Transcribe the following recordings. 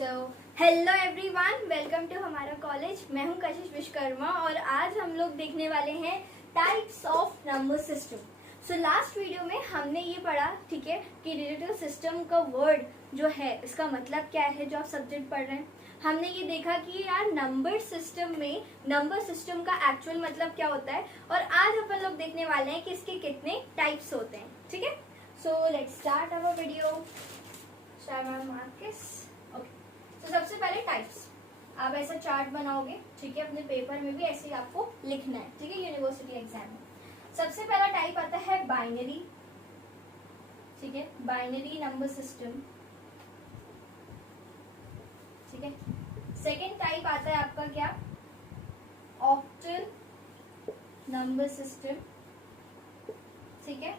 So hello everyone, welcome to हमारा college. मैं हूं कशिश विश्वकर्मा और आज हम लोग देखने वाले हैं types of number system. So last video में हमने ये पढ़ा, ठीक है, कि रिलेटिव सिस्टम का वर्ड जो है इसका मतलब क्या है। जो आप सब्जेक्ट पढ़ रहे हैं, हमने ये देखा कि यार नंबर सिस्टम में नंबर सिस्टम का एक्चुअल मतलब क्या होता है, और आज अपन लोग देखने वाले हैं कि इसके कितने टाइप्स होते हैं। ठीक है, so let's start our video. तो सबसे पहले टाइप्स, आप ऐसा चार्ट बनाओगे, ठीक है, अपने पेपर में भी ऐसे ही आपको लिखना है, ठीक है, यूनिवर्सिटी एग्जाम में। सबसे पहला टाइप आता है बाइनरी, ठीक है, बाइनरी नंबर सिस्टम, ठीक है। सेकेंड टाइप आता है आपका क्या, ऑक्टल नंबर सिस्टम, ठीक है।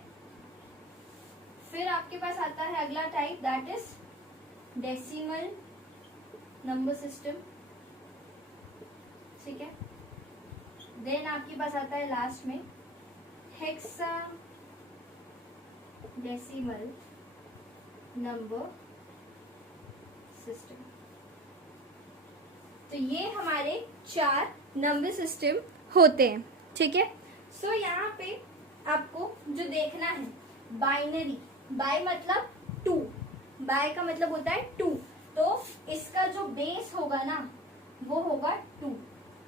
फिर आपके पास आता है अगला type, that is decimal number system, ठीक है। देन आपके पास आता है लास्ट में हेक्सा डेसिमल नंबर सिस्टम। तो ये हमारे 4 नंबर सिस्टम होते हैं, ठीक है। सो यहाँ पे आपको जो देखना है, बाइनरी, बाय मतलब 2, बाय का मतलब होता है 2, तो इसका जो बेस होगा ना वो होगा 2,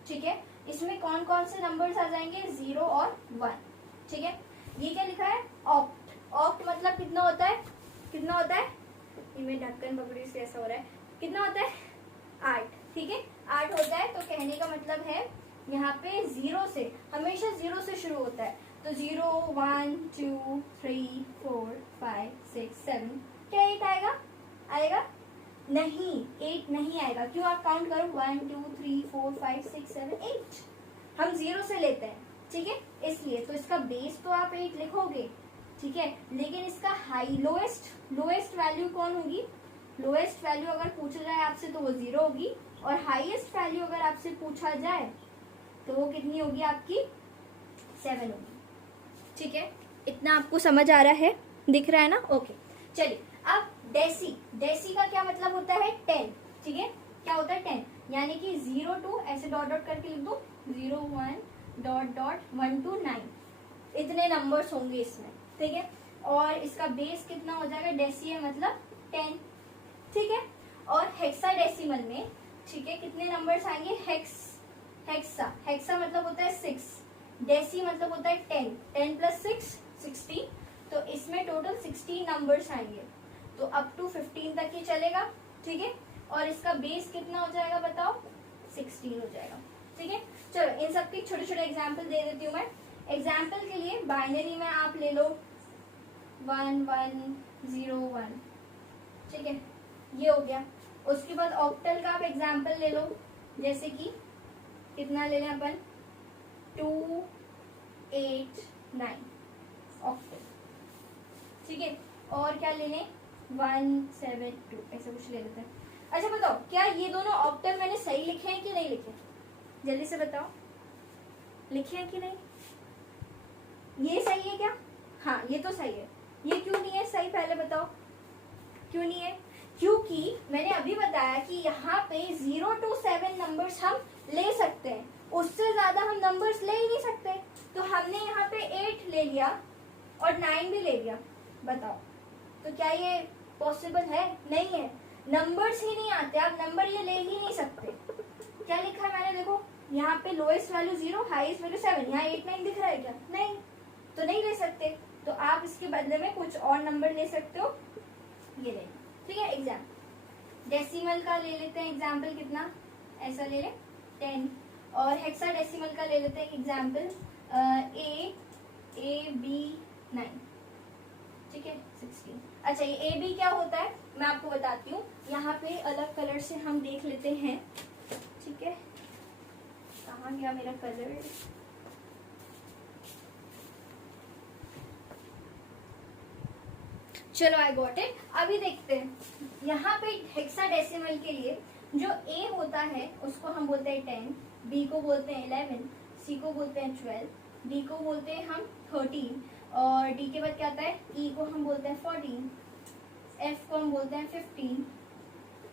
ठीक है। इसमें कौन कौन से नंबर्स आ जाएंगे, 0 और 1, ठीक है। ये क्या लिखा है, ऑक्ट। ऑक्ट मतलब कितना होता है, कितना होता है, इनमें ढक्कन पकड़ी से ऐसा हो रहा है, कितना होता है, 8, ठीक है, 8 होता है। तो कहने का मतलब है यहाँ पे 0 से, हमेशा 0 से शुरू होता है, तो 0 1 2 3 4 5 6 7, क्या 8 आएगा, आएगा नहीं, 8 नहीं आएगा। क्यों, आप काउंट करो, 1 2 3 4 5 6 7 8, हम 0 से लेते हैं, ठीक है, इसलिए। तो इसका बेस तो आप 8 लिखोगे, ठीक है, लेकिन इसका हाई लोएस्ट वैल्यू कौन होगी, लोएस्ट वैल्यू अगर पूछा जाए आपसे तो वो 0 होगी, और हाईएस्ट वैल्यू अगर आपसे पूछा जाए तो वो कितनी होगी आपकी, 7 होगी, ठीक है। इतना आपको समझ आ रहा है, दिख रहा है ना, ओके। चलिए अब डेसी का क्या मतलब होता है, 10, ठीक है, क्या होता है 10, यानी कि 0 to ऐसे डॉट डॉट करके लिख दो, 0 1 डॉट डॉट 1 to 9, इतने नंबर्स होंगे इसमें, ठीक है। और इसका बेस कितना हो जाएगा, डेसी है मतलब 10, ठीक है। और हेक्साडेसिमल में, ठीक है, कितने नंबर्स आएंगे, हेक्सा मतलब होता है 6, डेसी मतलब होता है 10, 10 + 6 16, तो इसमें टोटल 16 नंबर्स आएंगे, तो अप टू 15 तक ही चलेगा, ठीक है। और इसका बेस कितना हो जाएगा बताओ, 16 हो जाएगा, ठीक है। चलो इन सब के छोटे छोटे एग्जाम्पल दे देती हूँ मैं। एग्जाम्पल के लिए बाइनरी में आप ले लो 1 1 0 1, ठीक है, ये हो गया। उसके बाद ऑक्टल का आप एग्जाम्पल ले लो, जैसे कि कितना ले लें अपन, 2 8 9 ऑक्टल, ठीक है। और क्या ले लें, 1 7 2, ऐसा कुछ ले लेते हैं। अच्छा बताओ, क्या ये दोनों ऑक्टल मैंने सही लिखे हैं कि नहीं लिखे, जल्दी से बताओ, लिखे हैं कि नहीं, ये सही है क्या, हाँ ये तो सही है। ये क्यों नहीं है सही, पहले बताओ क्यों नहीं है, क्योंकि मैंने अभी बताया कि यहाँ पे 0 to 7 नंबर्स हम ले सकते हैं, उससे ज्यादा हम नंबर्स ले ही नहीं सकते, तो हमने यहाँ पे 8 ले लिया और 9 भी ले लिया, बताओ तो क्या ये पॉसिबल है, नहीं है, नंबर्स ही नहीं आते, आप नंबर ये ले ही नहीं सकते। क्या लिखा है मैंने, देखो यहाँ पे लोएस्ट वैल्यू 0, हाईएस्ट वैल्यू 7, यहाँ 8 9 दिख रहा है क्या, नहीं, तो नहीं ले सकते, तो आप इसके बदले में कुछ और नंबर ले सकते हो, ये ले, ठीक है। डेसिमल का ले लेते हैं एग्जाम्पल, कितना, ऐसा ले लें 10, और हेक्साडेसिमल का ले लेते हैं एग्जाम्पल, ए बी 9, ठीक है, 16। अच्छा ये ए बी क्या होता है मैं आपको बताती हूँ, यहाँ पे अलग कलर से हम देख लेते हैं, ठीक है, कहाँ गया मेरा कलर, चलो आई गॉट इट। अभी देखते हैं, यहाँ पे हेक्साडेसिमल के लिए जो ए होता है उसको हम बोलते हैं 10, बी को बोलते हैं 11, सी को बोलते हैं 12, डी को बोलते हैं हम 13, और डी के बाद क्या आता है, ई को हम बोलते हैं 14, एफ को हम बोलते हैं 15,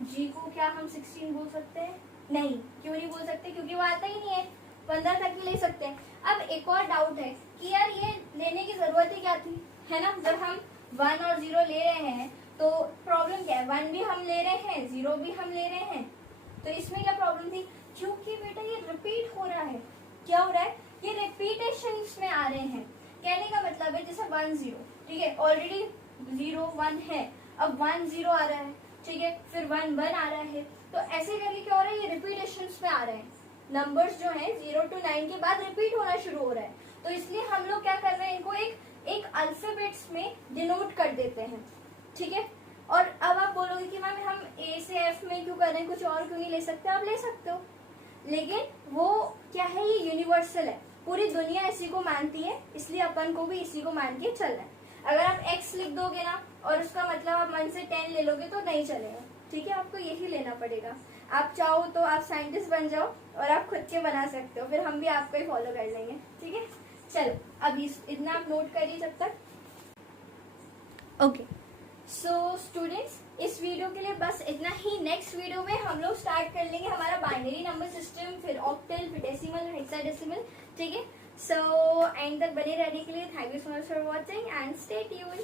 जी को क्या हम 16 बोल सकते हैं? नहीं, क्यों नहीं बोल सकते? क्योंकि वो आता ही नहीं है। 15 तक भी ले सकते हैं। अब एक और डाउट है कि यार ये लेने की जरूरत ही क्या थी, है ना? जब हम 1 और 0 ले रहे हैं तो प्रॉब्लम क्या है? 1 भी हम ले रहे हैं, 0 भी हम ले रहे हैं, तो इसमें क्या प्रॉब्लम थी? क्योंकि बेटा ये रिपीट हो रहा है। क्या हो रहा है? ये रिपीटेशन में आ रहे हैं। कहने का मतलब है जैसे 1 0, ठीक है, ऑलरेडी 0 1 है, अब 1 0 आ रहा है, ठीक है, फिर 1 1 आ रहा है, तो ऐसे करके क्या हो रहा है? ये रिपीटेशन में आ रहे हैं। नंबर्स जो है 0 to 9 के बाद रिपीट होना शुरू हो रहा है, तो इसलिए हम लोग क्या कर रहे हैं? इनको एक अल्फाबेट्स में डिनोट कर देते हैं, ठीक है। और अब आप बोलोगे कि मैम हम ए से एफ में क्यों कर रहे हैं, कुछ और क्यों नहीं ले सकते? आप ले सकते हो, लेकिन वो क्या है? ये यूनिवर्सल है, पूरी दुनिया इसी को मानती है, इसलिए अपन को भी इसी को मान के चलना है। अगर आप x लिख दोगे ना और उसका मतलब आप 1 से 10 ले लोगे तो नहीं चलेगा, ठीक है, आपको यही लेना पड़ेगा। आप चाहो तो आप साइंटिस्ट बन जाओ और आप खुद के बना सकते हो, फिर हम भी आपको ही फॉलो कर लेंगे, ठीक है। चलो अभी इतना आप नोट करिए जब तक। ओके, सो स्टूडेंट्स, इस वीडियो के लिए बस इतना ही। नेक्स्ट वीडियो में हम लोग स्टार्ट कर लेंगे हमारा बाइनरी नंबर सिस्टम, फिर ऑक्टल, फिर डेसिमल, हेक्साडेसिमल, ठीक है। सो एंड तक बने रहने के लिए thank you so much for watching and stay tuned.